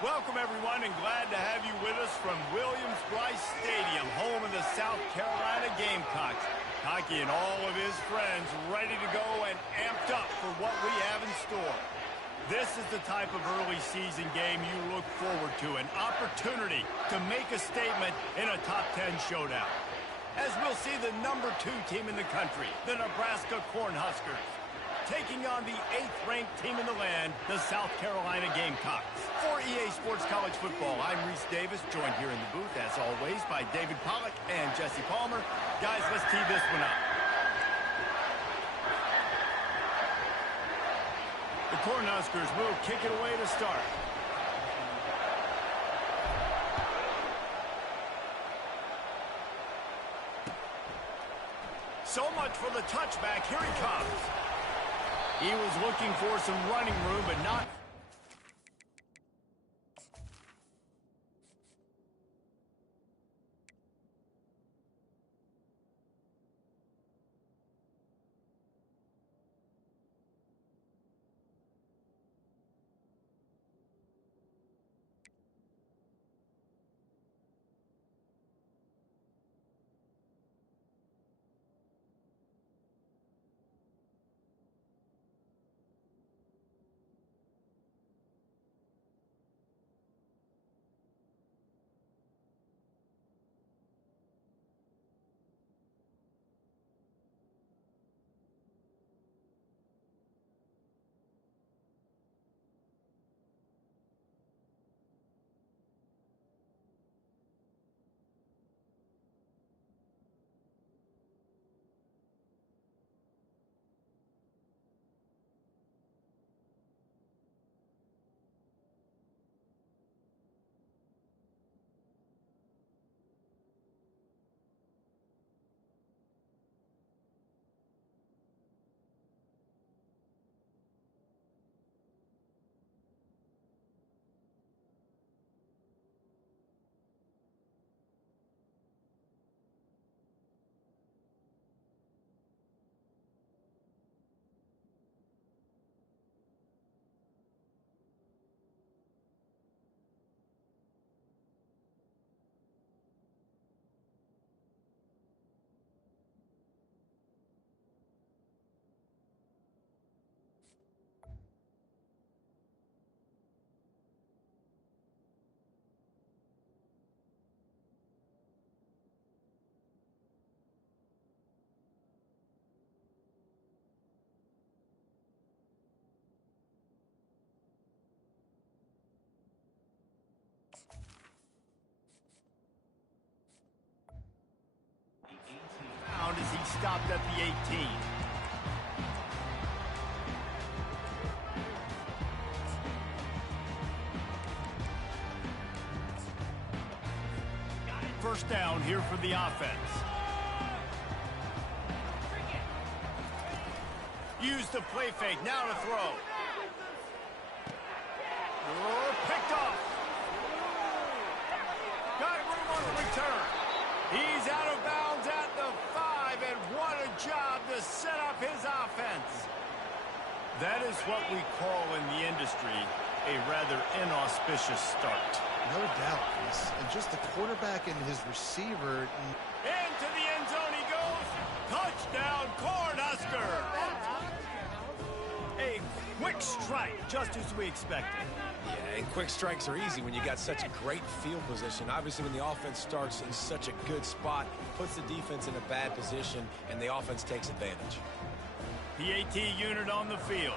Welcome, everyone, and glad to have you with us from Williams-Brice Stadium, home of the South Carolina Gamecocks. Hockey and all of his friends ready to go and amped up for what we have in store. This is the type of early season game you look forward to, an opportunity to make a statement in a top 10 showdown. As we'll see the number 2 team in the country, the Nebraska Cornhuskers, taking on the 8th-ranked team in the land, the South Carolina Gamecocks. For EA Sports College Football, I'm Reese Davis, joined here in the booth, as always, by David Pollack and Jesse Palmer. Guys, let's tee this one up. The Cornhuskers will kick it away to start. So much for the touchback. Here he comes. He was looking for some running room, but not. As he stopped at the 18. First down here for the offense. Use the play fake, now to throw. Picked off. Got room on the return. He's out of bounds at the 5, and what a job to set up his offense. That is what we call in the industry a rather inauspicious start. No doubt, Chris. And just the quarterback and his receiver. Into the end zone he goes. Touchdown, Cornhusker. A quick strike, just as we expected. Yeah, and quick strikes are easy when you got such a great field position. Obviously, when the offense starts in such a good spot, puts the defense in a bad position, and the offense takes advantage. PAT unit on the field.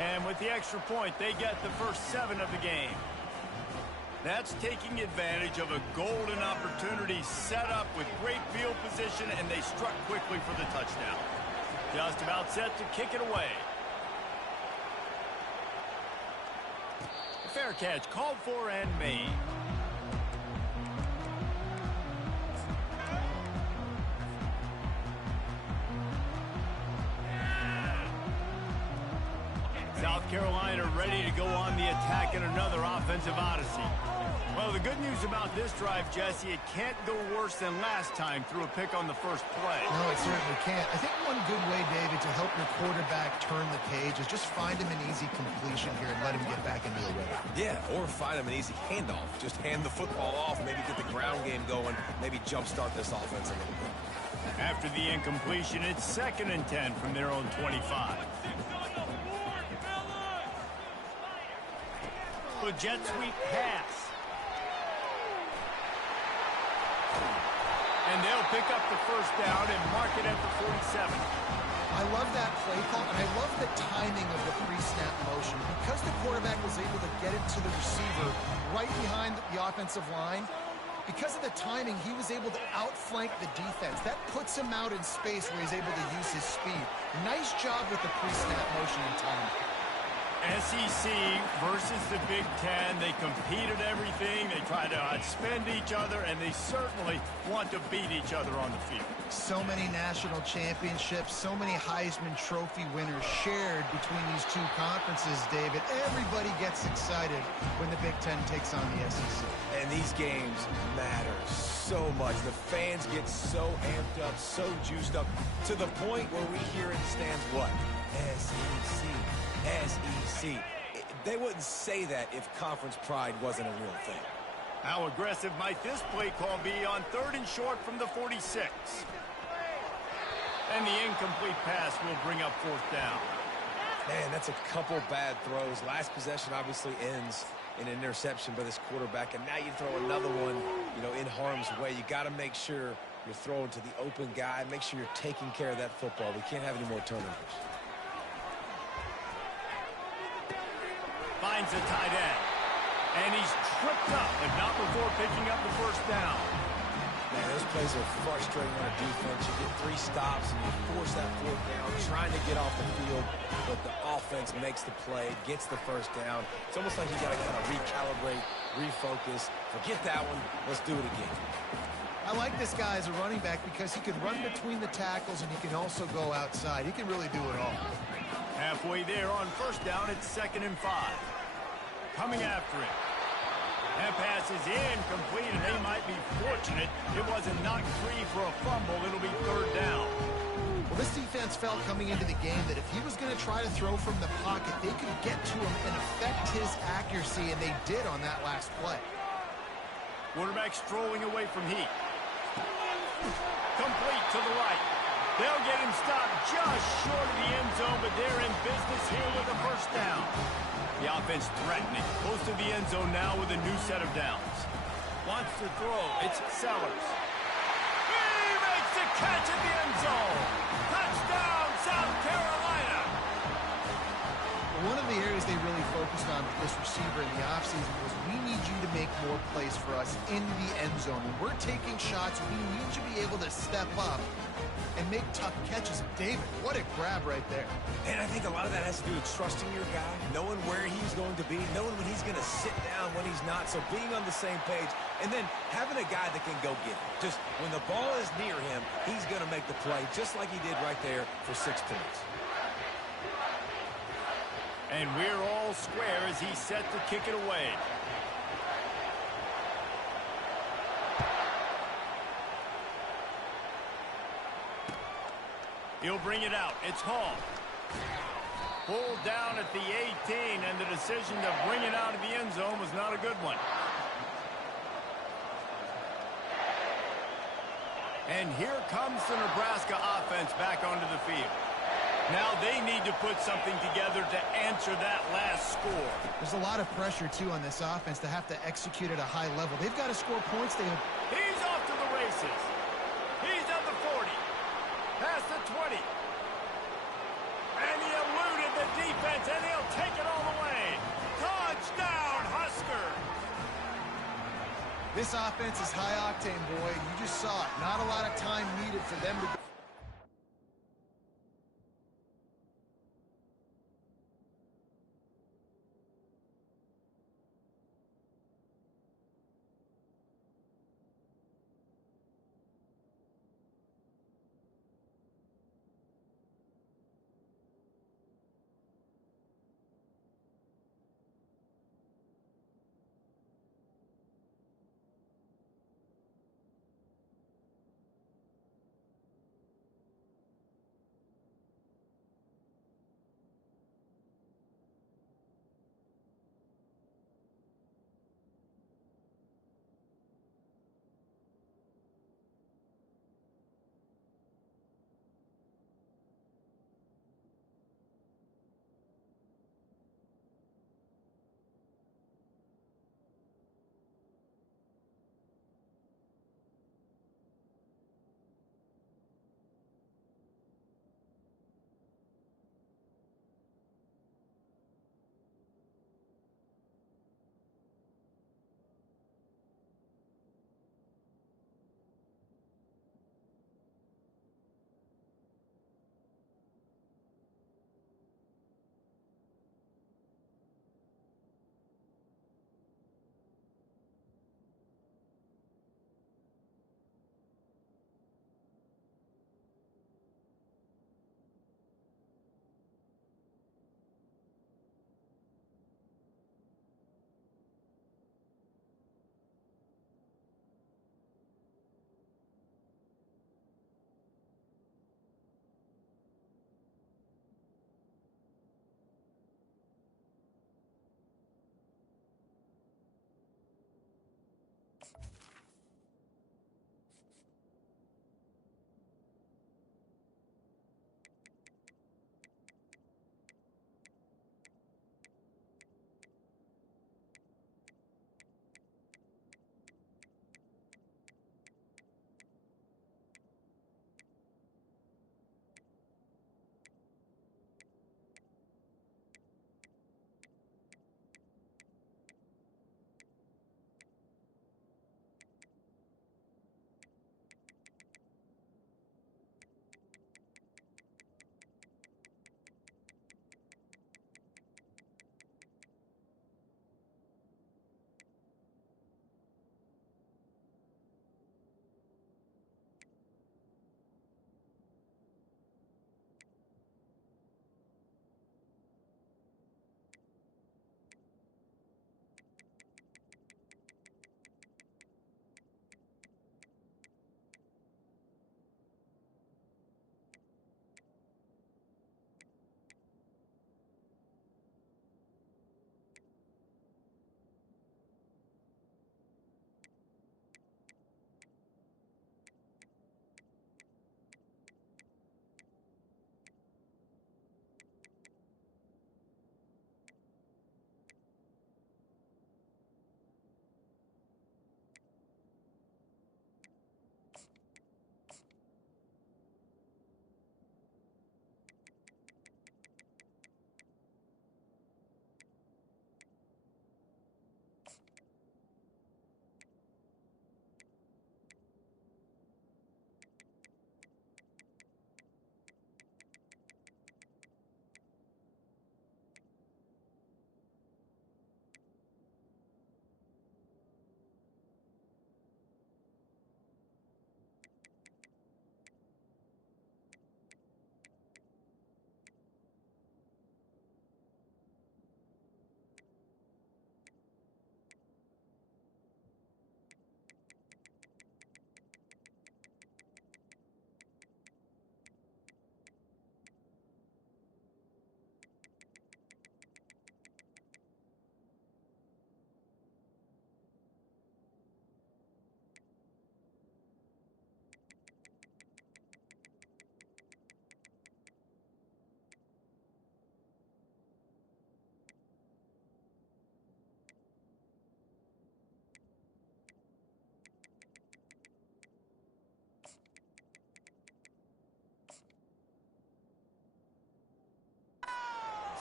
And with the extra point, they get the first 7 of the game. That's taking advantage of a golden opportunity set up with great field position, and they struck quickly for the touchdown. Just about set to kick it away. Fair catch called for and made. South Carolina and are ready to go on the attack in another offensive odyssey. Well, the good news about this drive, Jesse, it can't go worse than last time through a pick on the first play. No, it certainly can't. I think one good way, David, to help your quarterback turn the page is just find him an easy completion here and let him get back into the rhythm. Yeah, or find him an easy handoff. Just hand the football off, maybe get the ground game going, maybe jumpstart this offense a little bit. After the incompletion, it's 2nd and 10 from their own 25. A jet sweep pass. And they'll pick up the first down and mark it at the 47. I love that play call, and I love the timing of the pre-snap motion. Because the quarterback was able to get it to the receiver right behind the offensive line, because of the timing, he was able to outflank the defense. That puts him out in space where he's able to use his speed. Nice job with the pre-snap motion and timing. SEC versus the Big Ten. They compete at everything. They try to outspend each other, and they certainly want to beat each other on the field. So many national championships, so many Heisman Trophy winners shared between these two conferences, David. Everybody gets excited when the Big Ten takes on the SEC. And these games matter so much. The fans get so amped up, so juiced up, to the point where we hear in the stands what? SEC. SEC. They wouldn't say that if conference pride wasn't a real thing. How aggressive might this play call be on 3rd and short from the 46? And the incomplete pass will bring up 4th down. Man, that's a couple bad throws. Last possession obviously ends in an interception by this quarterback, and now you throw another one, in harm's way. You got to make sure you're throwing to the open guy. Make sure you're taking care of that football. We can't have any more turnovers. Finds a tight end. And he's tripped up, but not before picking up the first down. Man, those plays are frustrating on a defense. You get 3 stops and you force that 4th down, trying to get off the field, but the offense makes the play, gets the first down. It's almost like you got to kind of recalibrate, refocus. Forget that one. Let's do it again. I like this guy as a running back because he can run between the tackles and he can also go outside. He can really do it all. Halfway there on first down, it's 2nd and 5. Coming after it. That pass is incomplete, and they might be fortunate it wasn't knocked free for a fumble. It'll be 3rd down. Well, this defense felt coming into the game that if he was going to try to throw from the pocket, they could get to him and affect his accuracy, and they did on that last play. Quarterback strolling away from heat. Complete to the right. They'll get him stopped just short of the end zone, but they're in business here with a first down. The offense threatening. Close to the end zone now with a new set of downs. Wants to throw. It's Sellers. He makes the catch at the end zone. Touchdown, South Carolina. One of the areas they really focused on with this receiver in the offseason was we need you to make more plays for us in the end zone. When we're taking shots, we need you to be able to step up and make tough catches. David, what a grab right there. And I think a lot of that has to do with trusting your guy, knowing where he's going to be, knowing when he's going to sit down, when he's not. So being on the same page, and then having a guy that can go get it. Just when the ball is near him, he's going to make the play, just like he did right there for 6 points. And we're all square as he's set to kick it away. He'll bring it out. It's Hall. Pulled down at the 18, and the decision to bring it out of the end zone was not a good one. And here comes the Nebraska offense back onto the field. Now they need to put something together to answer that last score. There's a lot of pressure, too, on this offense to have to execute at a high level. They've got to score points. He's off to the races. He's at the 40. Past the 20. And he eluded the defense, and he'll take it all the way. Touchdown, Husker. This offense is high octane, boy. You just saw it. Not a lot of time needed for them to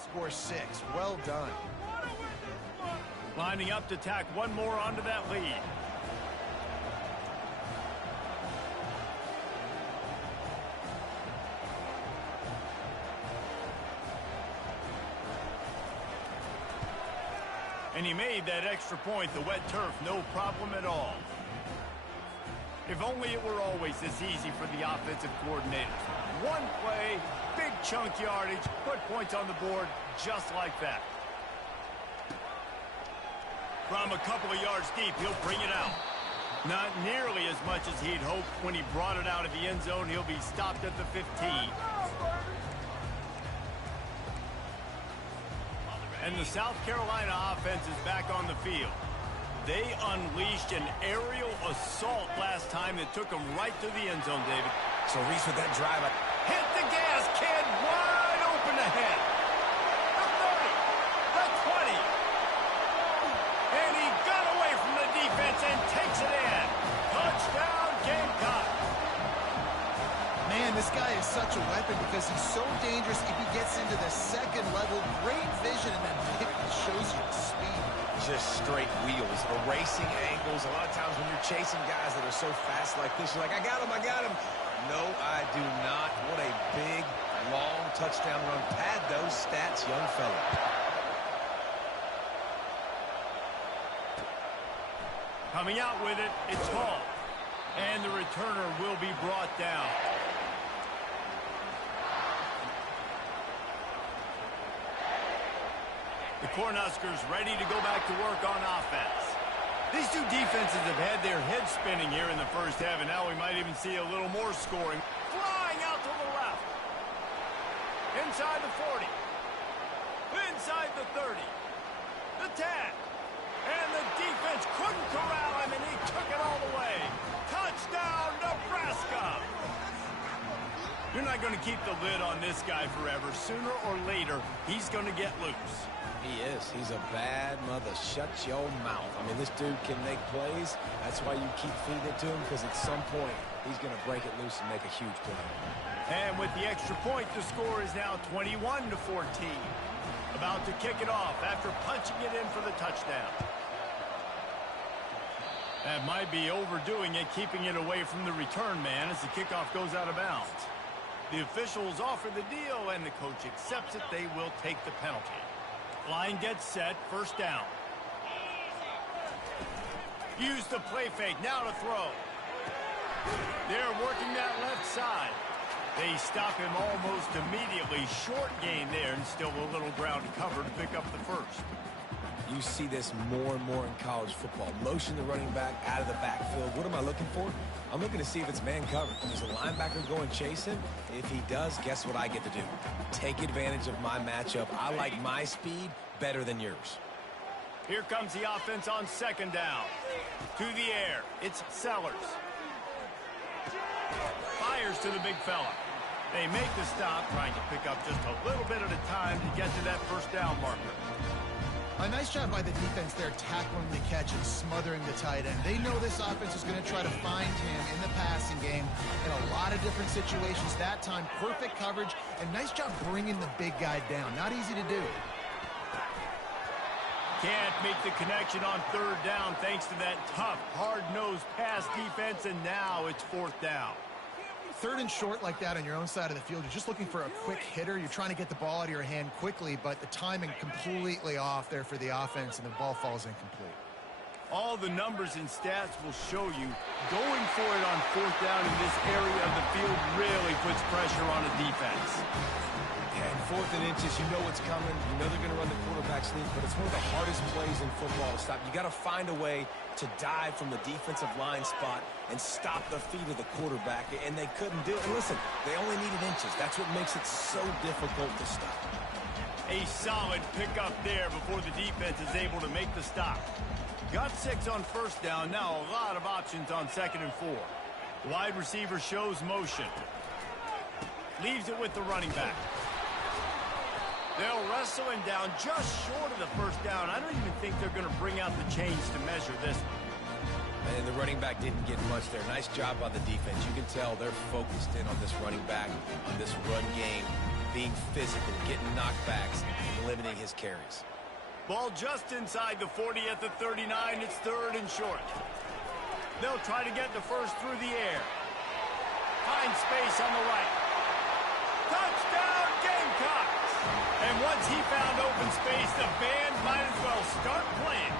score 6. Well done. Lining up to tack one more onto that lead. And he made that extra point, the wet turf, no problem at all. If only it were always this easy for the offensive coordinators. One play, big chunk yardage, put points on the board just like that. From a couple of yards deep, he'll bring it out. Not nearly as much as he'd hoped when he brought it out of the end zone. He'll be stopped at the 15. And the South Carolina offense is back on the field. They unleashed an aerial assault last time that took them right to the end zone, David. So Reese with that drive. Hit the gas, kid. Wide open ahead. The 30. The 20. And he got away from the defense and takes it in. Touchdown, Gamecock. Man, this guy is such a weapon because he's so dangerous if he gets into the second level. Great vision, and then it shows you the speed. Just straight wheels, erasing angles. A lot of times when you're chasing guys that are so fast like this, you're like, I got him, I got him. No, I do not. What a big, long touchdown run. Pad those stats, young fella. Coming out with it, it's Hall. And the returner will be brought down. The Cornhuskers ready to go back to work on offense. These two defenses have had their heads spinning here in the first half, and now we might even see a little more scoring. Flying out to the left. Inside the 40. Inside the 30. The 10. And the defense couldn't corral him, and he took it all the way. Touchdown, Nebraska! You're not going to keep the lid on this guy forever. Sooner or later, he's going to get loose. He is. He's a bad mother. Shut your mouth. I mean, this dude can make plays. That's why you keep feeding it to him, because at some point, he's going to break it loose and make a huge play. And with the extra point, the score is now 21-14. About to kick it off after punching it in for the touchdown. That might be overdoing it, keeping it away from the return man as the kickoff goes out of bounds. The officials offer the deal, and the coach accepts it. They will take the penalty. Line gets set, first down. Use the play fake, now to throw. They're working that left side. They stop him almost immediately. Short gain there, and still a little ground to cover to pick up the first. You see this more and more in college football. Motion the running back out of the backfield. What am I looking for? I'm looking to see if it's man covered. Does the linebacker go and chase him? If he does, guess what I get to do? Take advantage of my matchup. I like my speed better than yours. Here comes the offense on second down. To the air. It's Sellers. Fires to the big fella. They make the stop, trying to pick up just a little bit at a time to get to that first down marker. A nice job by the defense there, tackling the catch and smothering the tight end. They know this offense is going to try to find him in the passing game in a lot of different situations. That time, perfect coverage, and nice job bringing the big guy down. Not easy to do. Can't make the connection on third down thanks to that tough, hard-nosed pass defense, and now it's fourth down. Third and short like that on your own side of the field, you're just looking for a quick hitter. You're trying to get the ball out of your hand quickly, but the timing completely off there for the offense, and the ball falls incomplete. All the numbers and stats will show you going for it on fourth down in this area of the field really puts pressure on a defense. And fourth and inches, you know what's coming. You know they're going to run the quarterback sneak, but it's one of the hardest plays in football to stop. You got to find a way to dive from the defensive line spot and stop the feet of the quarterback, and they couldn't do it. And listen, they only needed inches. That's what makes it so difficult to stop. A solid pickup there before the defense is able to make the stop. Got 6 on first down. Now a lot of options on second and 4. Wide receiver shows motion. Leaves it with the running back. They'll wrestle him down just short of the first down. I don't even think they're going to bring out the chains to measure this one. And the running back didn't get much there. Nice job by the defense. You can tell they're focused in on this running back, on this run game. being physical, getting knockbacks, and limiting his carries. Ball just inside the 40 at the 39. It's 3rd and short. They'll try to get the first through the air. Find space on the right. Touchdown, Gamecocks! And once he found open space, the band might as well start playing.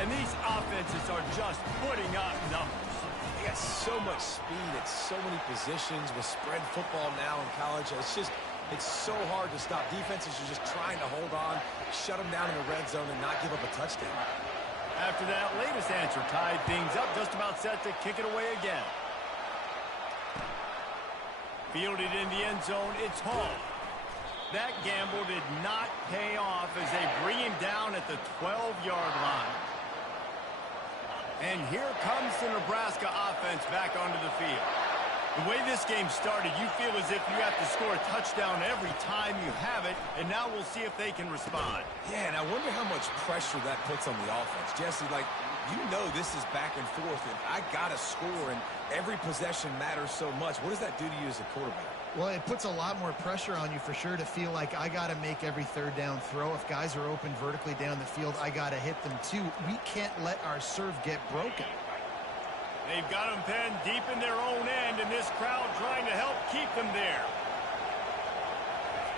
And these offenses are just putting up numbers. They got so much speed at so many positions with spread football now in college. It's so hard to stop. Defenses are just trying to hold on, shut them down in the red zone, and not give up a touchdown. After that latest answer tied things up, just about set to kick it away again. Fielded in the end zone, it's Hall. That gamble did not pay off as they bring him down at the 12-yard line. And here comes the Nebraska offense back onto the field. The way this game started, you feel as if you have to score a touchdown every time you have it, and now we'll see if they can respond. Yeah, and I wonder how much pressure that puts on the offense. Jesse, you know this is back and forth, and I got to score, and every possession matters so much. What does that do to you as a quarterback? Well, it puts a lot more pressure on you for sure to feel like I got to make every 3rd down throw. If guys are open vertically down the field, I got to hit them too. We can't let our serve get broken. They've got them penned deep in their own end, and this crowd trying to help keep them there.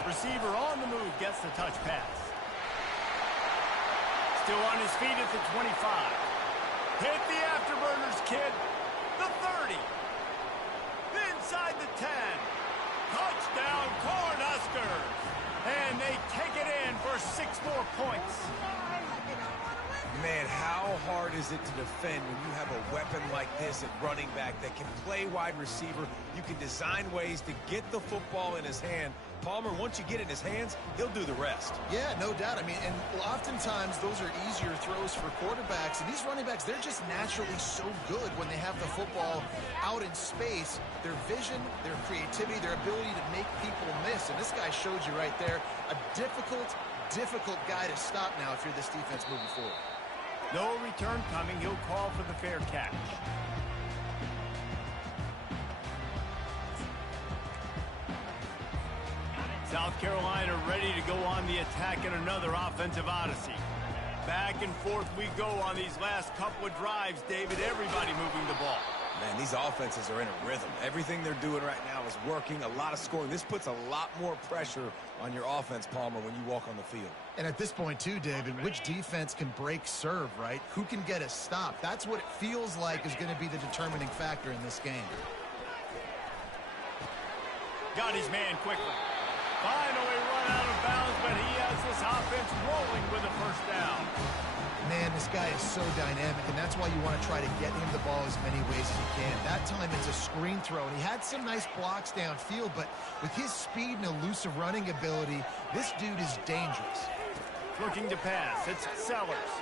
Receiver on the move gets the touch pass. Still on his feet at the 25. Hit the afterburners, kid. The 30. Inside the 10. Touchdown, Cornhuskers. And they take it in for 6 more points. Man, how hard is it to defend when you have a weapon like this at running back that can play wide receiver? You can design ways to get the football in his hand. Palmer, once you get it in his hands, he'll do the rest. Yeah, no doubt. I mean, and oftentimes those are easier throws for quarterbacks. And these running backs, they're just naturally so good when they have the football out in space. Their vision, their creativity, their ability to make people miss. And this guy showed you right there, a difficult guy to stop now if you're this defense moving forward. No return coming. He'll call for the fair catch. South Carolina ready to go on the attack in another offensive odyssey. Back and forth we go on these last couple of drives, David. Everybody moving the ball. Man, these offenses are in a rhythm. Everything they're doing right now is working. A lot of scoring. This puts a lot more pressure on your offense, Palmer, when you walk on the field. And at this point, too, David, which defense can break serve, right? Who can get a stop? That's what it feels like is going to be the determining factor in this game. Got his man quickly. Finally run out of bounds, but he has this offense rolling with a first down. Man, this guy is so dynamic, and that's why you want to try to get him the ball as many ways as you can. That time it's a screen throw, and he had some nice blocks downfield, but with his speed and elusive running ability, this dude is dangerous. Looking to pass. It's Sellers.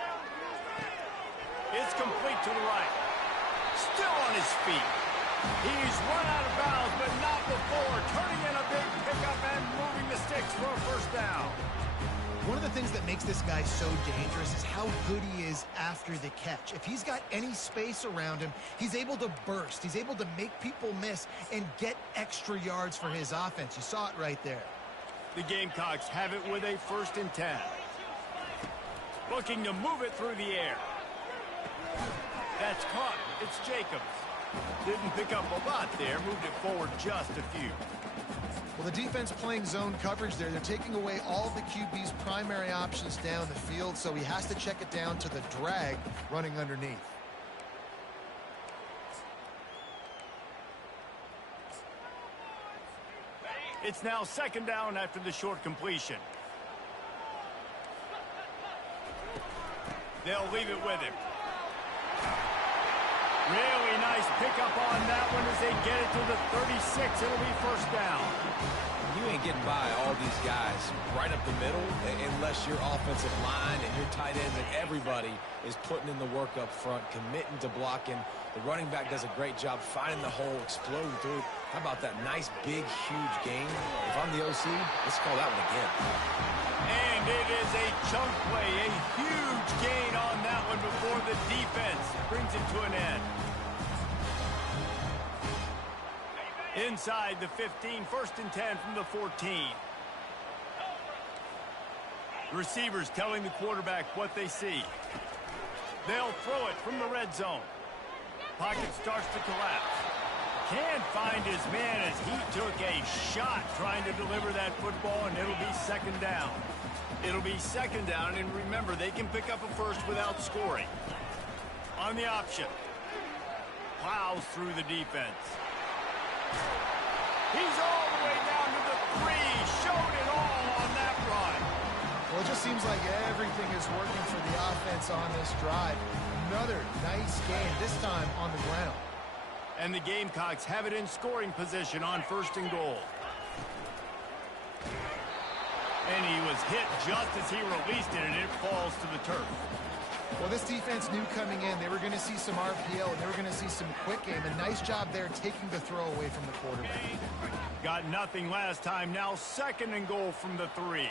It's complete to the right. Still on his feet. He's run out of bounds, but not before. Turning in a big pickup and moving the sticks for a first down. One of the things that makes this guy so dangerous is how good he is after the catch. If he's got any space around him, he's able to burst. He's able to make people miss and get extra yards for his offense. You saw it right there. The Gamecocks have it with a 1st and 10. Looking to move it through the air. That's caught. It's Jacobs. Didn't pick up a lot there. Moved it forward just a few. Well, the defense playing zone coverage there. They're taking away all the QB's primary options down the field, so he has to check it down to the drag running underneath. It's now 2nd down after the short completion. They'll leave it with him. Really nice pickup on that one as they get it to the 36. It'll be 1st down. You ain't getting by all these guys right up the middle unless your offensive line and your tight ends and everybody is putting in the work up front, committing to blocking. The running back does a great job finding the hole, exploding through. How about that nice, big, huge gain? If I'm the OC, let's call that one again. And it is a chunk play, a huge gain on that one before the defense brings it to an end. Inside the 15, 1st and 10 from the 14. Receivers telling the quarterback what they see. They'll throw it from the red zone. Pocket starts to collapse. Can't find his man as he took a shot trying to deliver that football, and it'll be 2nd down. It'll be 2nd down, and remember, they can pick up a first without scoring. On the option. Plows through the defense. He's all the way down to the 3. Showed it all on that run. Well, it just seems like everything is working for the offense on this drive. Another nice game, this time on the ground. And the Gamecocks have it in scoring position on 1st and goal. And he was hit just as he released it, and it falls to the turf. Well, this defense knew coming in they were going to see some RPO, and they were going to see some quick game. A nice job there taking the throw away from the quarterback. Got nothing last time. Now 2nd and goal from the 3.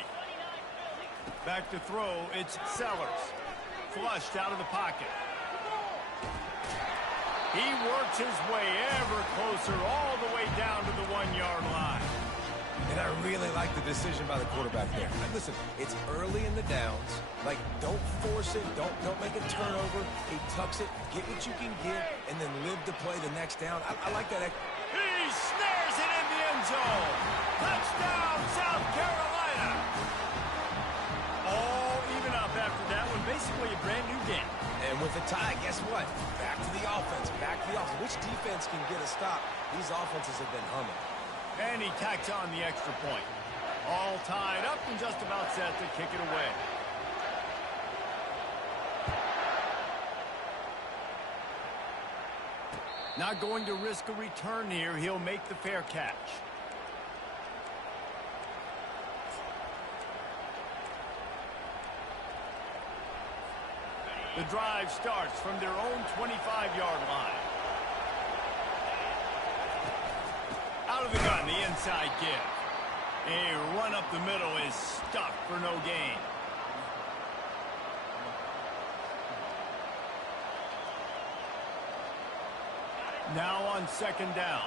Back to throw, it's Sellers. Flushed out of the pocket. He works his way ever closer all the way down to the 1-yard line. And I really like the decision by the quarterback there. Now, listen, it's early in the downs. Like, don't force it. Don't make a turnover. He tucks it, get what you can get, and then live to play the next down. I like that. He snares it in the end zone. Touchdown, South Carolina. All even up after that one. Basically a brand new game. And with a tie, guess what? Back to the offense. Back to the offense. Which defense can get a stop? These offenses have been humming. And he tacks on the extra point. All tied up and just about set to kick it away. Not going to risk a return here. He'll make the fair catch. The drive starts from their own 25-yard line. Out of the gun, the inside give. A run up the middle is stuffed for no gain. Now on 2nd down.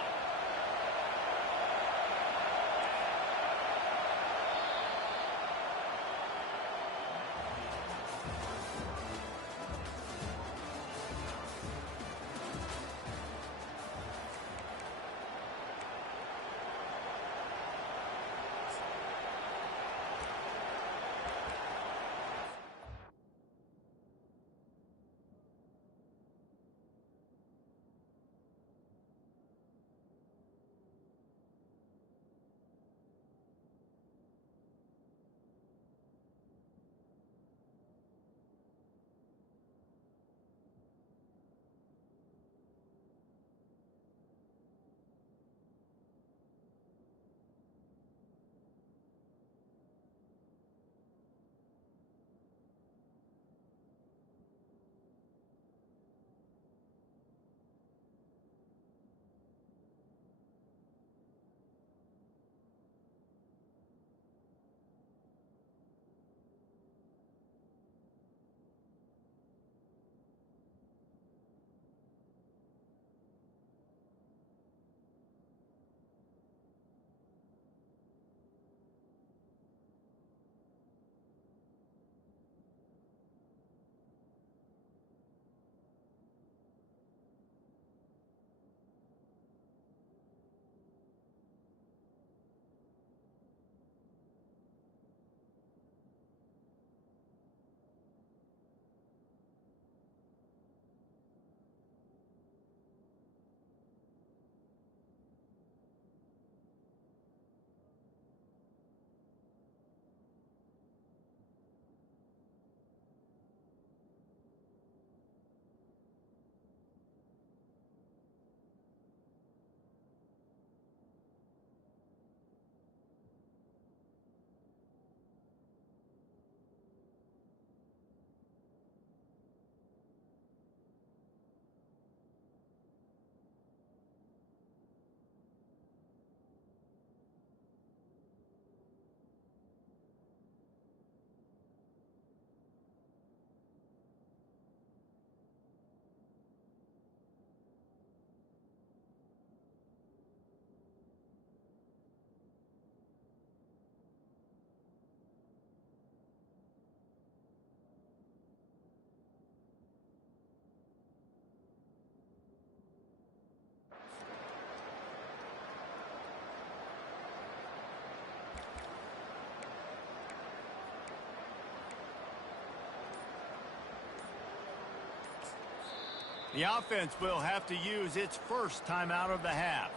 The offense will have to use its first timeout of the half.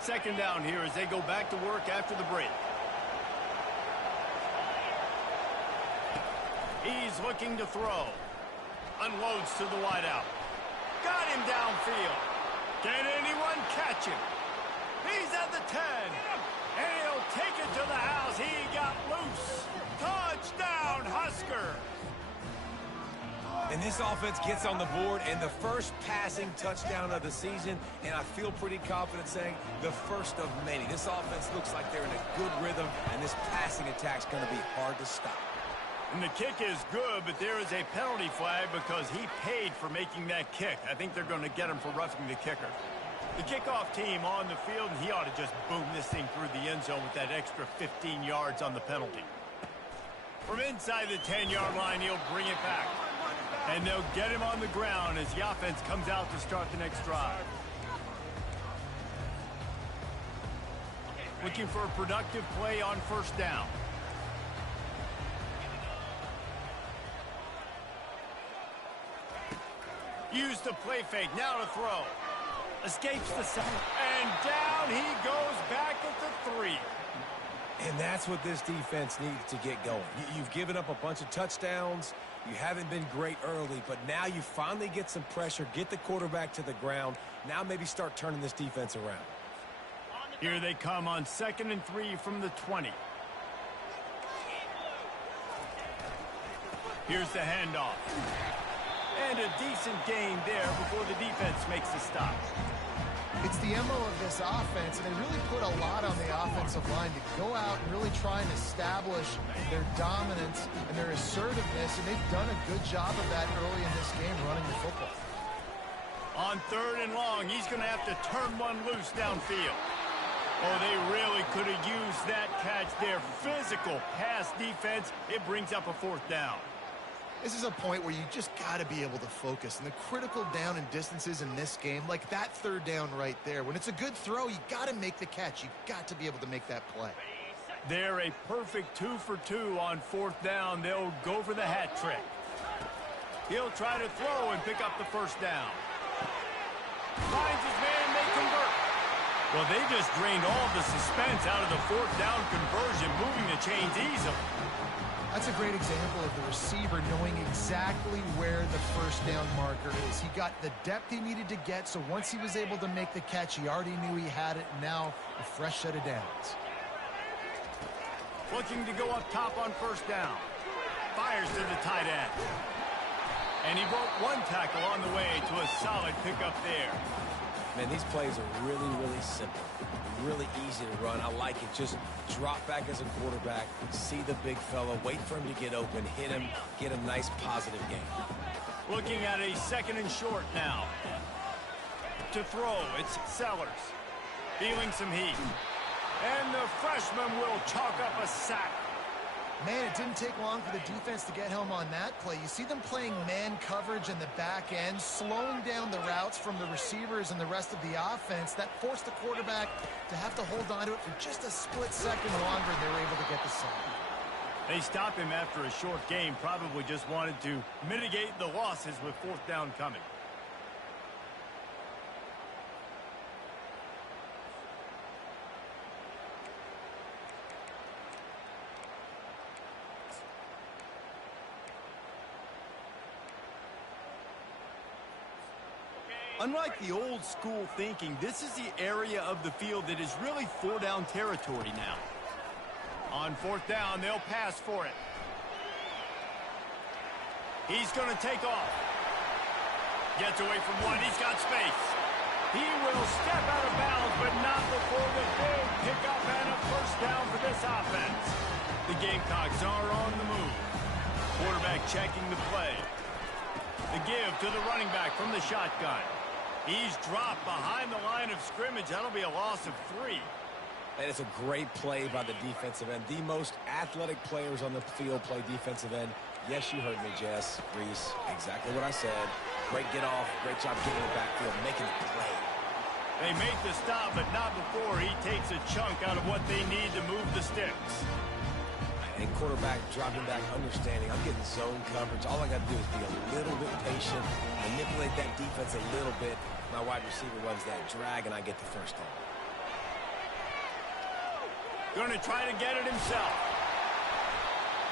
Second down here as they go back to work after the break. He's looking to throw. Unloads to the wideout. Got him downfield. Can anyone catch him? He's at the 10. And he'll take it to the house. He got loose. Touchdown, Husker. And this offense gets on the board, and the first passing touchdown of the season, and I feel pretty confident saying the first of many. This offense looks like they're in a good rhythm, and this passing attack's going to be hard to stop. And the kick is good, but there is a penalty flag because he paid for making that kick. I think they're going to get him for roughing the kicker. The kickoff team on the field, and he ought to just boom this thing through the end zone with that extra 15 yards on the penalty. From inside the 10-yard line, he'll bring it back. And they'll get him on the ground as the offense comes out to start the next drive. Looking for a productive play on first down. Use the play fake, now to throw. Escapes the center, and down he goes back at the 3. And that's what this defense needs to get going. You've given up a bunch of touchdowns. You haven't been great early, but now you finally get some pressure, get the quarterback to the ground. Now maybe start turning this defense around. Here they come on 2nd and 3 from the 20. Here's the handoff. And a decent gain there before the defense makes the stop. It's the MO of this offense, and they really put a lot on the offensive line to go out and really try and establish their dominance and their assertiveness, and they've done a good job of that early in this game running the football. On 3rd and long, he's going to have to turn one loose downfield. Oh, they really could have used that catch there. Physical pass defense. It brings up a 4th down. This is a point where you just got to be able to focus. And the critical down and distances in this game, like that 3rd down right there, when it's a good throw, you got to make the catch. You got to be able to make that play. They're a perfect 2 for 2 on 4th down. They'll go for the hat trick. He'll try to throw and pick up the 1st down. Finds his man, they convert. Well, they just drained all the suspense out of the 4th down conversion, moving the chains easily. That's a great example of the receiver knowing exactly where the 1st down marker is. He got the depth he needed to get, so once he was able to make the catch, he already knew he had it. Now, a fresh set of downs. Looking to go up top on 1st down. Fires to the tight end. And he broke one tackle on the way to a solid pickup there. Man, these plays are really, really simple. Really easy to run. I like it. Just drop back as a quarterback, see the big fella, wait for him to get open, hit him, get a nice positive game. Looking at a 2nd and short now. To throw, it's Sellers. Feeling some heat. And the freshman will chalk up a sack. Man, it didn't take long for the defense to get home on that play. You see them playing man coverage in the back end, slowing down the routes from the receivers and the rest of the offense. That forced the quarterback to have to hold on to it for just a split second longer, and they were able to get the sack. They stop him after a short game, probably just wanted to mitigate the losses with 4th down coming. Unlike the old school thinking, this is the area of the field that is really 4-down territory now. On 4th down, they'll pass for it. He's going to take off. Gets away from one. He's got space. He will step out of bounds, but not before the big pickup and a 1st down for this offense. The Gamecocks are on the move. Quarterback checking the play. The give to the running back from the shotgun. He's dropped behind the line of scrimmage. That'll be a loss of 3. And it's a great play by the defensive end. The most athletic players on the field play defensive end. Yes, you heard me, Jess, Reese. Exactly what I said. Great get off. Great job getting in the backfield, making the play. They make the stop, but not before he takes a chunk out of what they need to move the sticks. And quarterback dropping back, understanding I'm getting zone coverage. All I got to do is be a little bit patient, manipulate that defense a little bit. My wide receiver runs that drag, and I get the first down. Going to try to get it himself.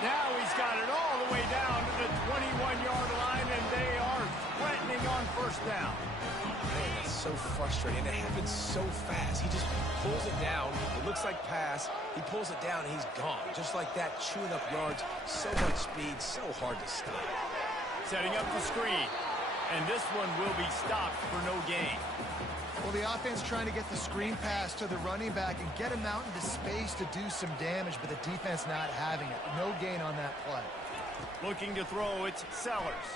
Now he's got it all the way down to the 21-yard line, and they are threatening on first down. Man, that's so frustrating. It happens so fast. He just pulls it down. It looks like pass. He pulls it down, and he's gone. Just like that, chewing up yards. So much speed, so hard to stop. Setting up the screen, and this one will be stopped for no gain. Well, the offense trying to get the screen pass to the running back and get him out into space to do some damage, but the defense not having it. No gain on that play. Looking to throw, it's Sellers.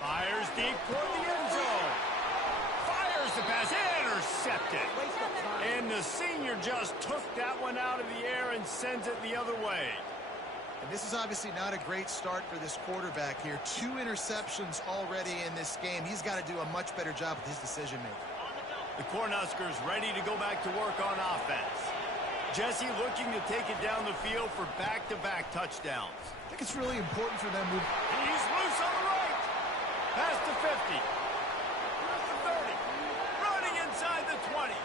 Fires deep toward the end zone. Fires the pass, intercepted. And the senior just took that one out of the air and sends it the other way. And this is obviously not a great start for this quarterback here. 2 interceptions already in this game. He's got to do a much better job with his decision-making. The Cornhuskers ready to go back to work on offense. Jesse looking to take it down the field for back-to-back touchdowns. I think it's really important for them to... He's loose on the right. Past the 50. Here's the 30. Running inside the 20.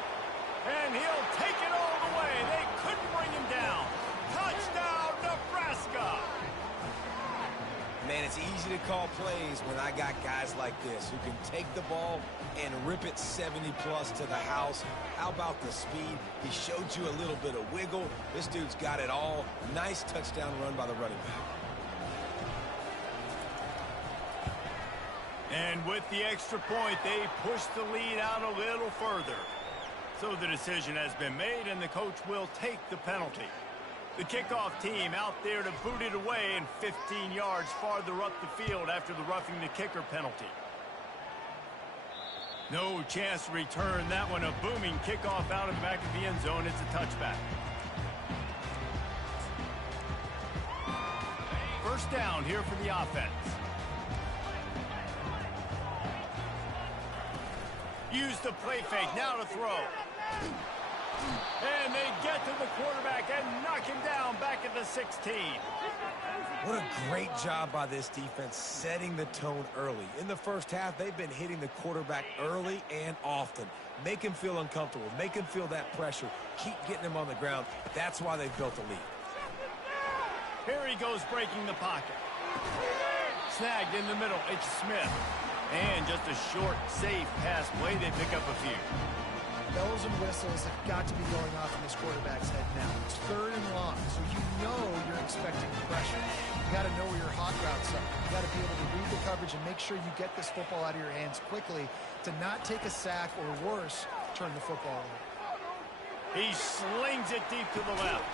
And he'll take it all the way. They couldn't bring him down. Touchdown, Nebraska! Man, it's easy to call plays when I got guys like this who can take the ball and rip it 70-plus to the house. How about the speed? He showed you a little bit of wiggle. This dude's got it all. Nice touchdown run by the running back. And with the extra point, they push the lead out a little further. So the decision has been made, and the coach will take the penalty. The kickoff team out there to boot it away and 15 yards farther up the field after the roughing the kicker penalty. No chance to return that one. A booming kickoff out of the back of the end zone. It's a touchback. First down here for the offense. Use the play fake. Now to throw. And they get to the quarterback and knock him down back at the 16. What a great job by this defense setting the tone early. In the first half, they've been hitting the quarterback early and often. Make him feel uncomfortable. Make him feel that pressure. Keep getting him on the ground. That's why they've built a lead. Here he goes breaking the pocket. Snagged in the middle. It's Smith. And just a short, safe pass play. They pick up a few. Bells and whistles have got to be going off in this quarterback's head now. It's 3rd and long, so you know you're expecting pressure. You got to know where your hot routes are. You got to be able to read the coverage and make sure you get this football out of your hands quickly to not take a sack or worse, turn the football over. He slings it deep to the left.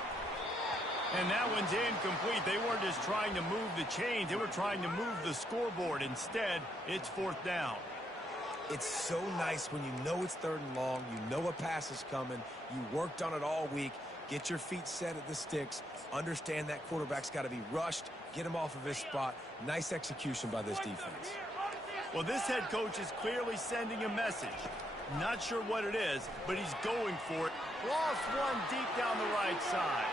And that one's incomplete. They weren't just trying to move the chains. They were trying to move the scoreboard. Instead, it's 4th down. It's so nice when you know it's 3rd and long, you know a pass is coming, you worked on it all week, get your feet set at the sticks, understand that quarterback's got to be rushed, get him off of his spot. Nice execution by this defense. Well, this head coach is clearly sending a message. Not sure what it is, but he's going for it. Lost one deep down the right side.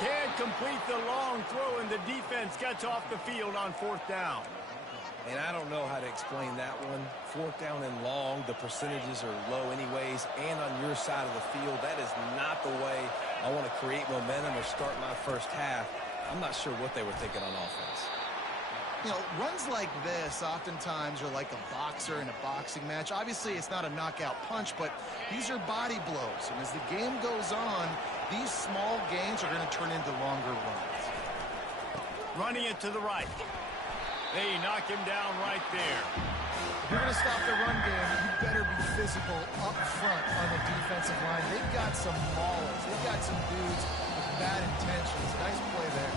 Can't complete the long throw, and the defense gets off the field on 4th down. And I don't know how to explain that one. 4th down and long, the percentages are low anyways, and on your side of the field, that is not the way I want to create momentum or start my first half. I'm not sure what they were thinking on offense. You know, runs like this oftentimes are like a boxer in a boxing match. Obviously, it's not a knockout punch, but these are body blows. And as the game goes on, these small gains are going to turn into longer runs. Running it to the right. They knock him down right there. If you're going to stop the run game, you better be physical up front on the defensive line. They've got some maulers. They've got some dudes with bad intentions. Nice play there.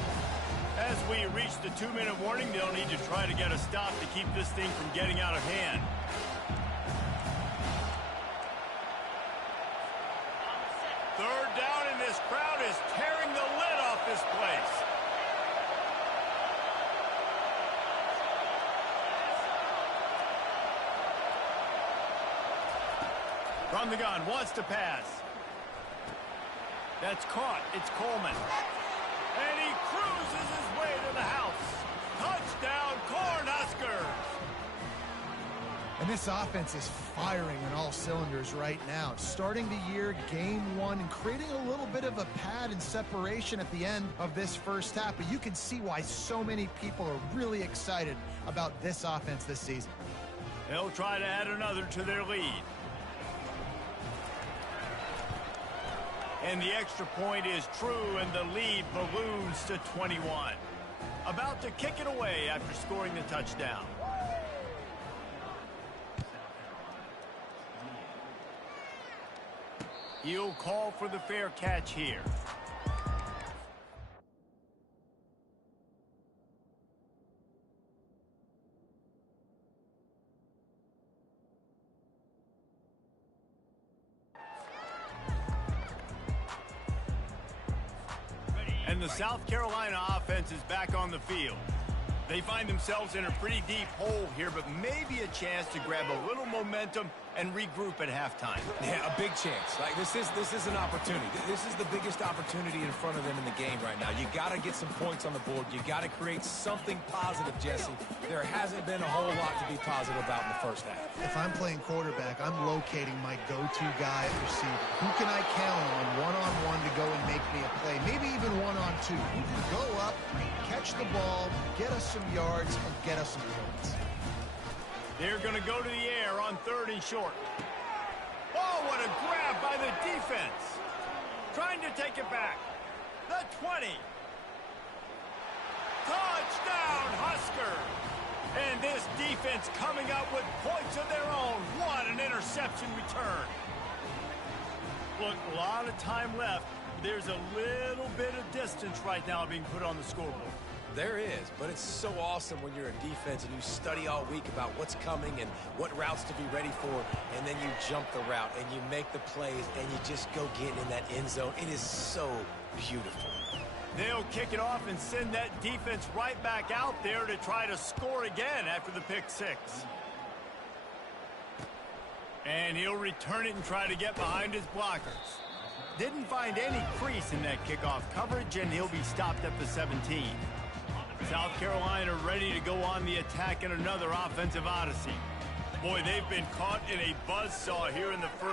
As we reach the 2-minute warning, they'll need to try to get a stop to keep this thing from getting out of hand. Third down, and this crowd is tearing the lid off this place. From the gun, wants to pass. That's caught. It's Coleman. And he cruises his way to the house. Touchdown, Cornhuskers! And this offense is firing on all cylinders right now. Starting the year, game one, and creating a little bit of a pad and separation at the end of this first half. But you can see why so many people are really excited about this offense this season. They'll try to add another to their lead. And the extra point is true, and the lead balloons to 21. About to kick it away after scoring the touchdown. He'll call for the fair catch here. And the South Carolina offense is back on the field. They find themselves in a pretty deep hole here, but maybe a chance to grab a little momentum and regroup at halftime. Yeah, a big chance. Like this is an opportunity. This is the biggest opportunity in front of them in the game right now. You got to get some points on the board. You got to create something positive, Jesse. There hasn't been a whole lot to be positive about in the first half. If I'm playing quarterback, I'm locating my go-to guy at receiver. Who can I count on one-on-one to go and make me a play? Maybe even one-on-two. Who can go up, catch the ball, get us some yards, and get us some points. They're going to go to the air on 3rd and short. Oh, what a grab by the defense. Trying to take it back. The 20. Touchdown, Husker. And this defense coming up with points of their own. What an interception return. Look, a lot of time left. There's a little bit of distance right now being put on the scoreboard. There is, but it's so awesome when you're a defense and you study all week about what's coming and what routes to be ready for, and then you jump the route and you make the plays and you just go get in that end zone. It is so beautiful. They'll kick it off and send that defense right back out there to try to score again after the pick six. And he'll return it and try to get behind his blockers. Didn't find any crease in that kickoff coverage, and he'll be stopped at the 17. South Carolina ready to go on the attack in another offensive odyssey. Boy, they've been caught in a buzzsaw here in the first.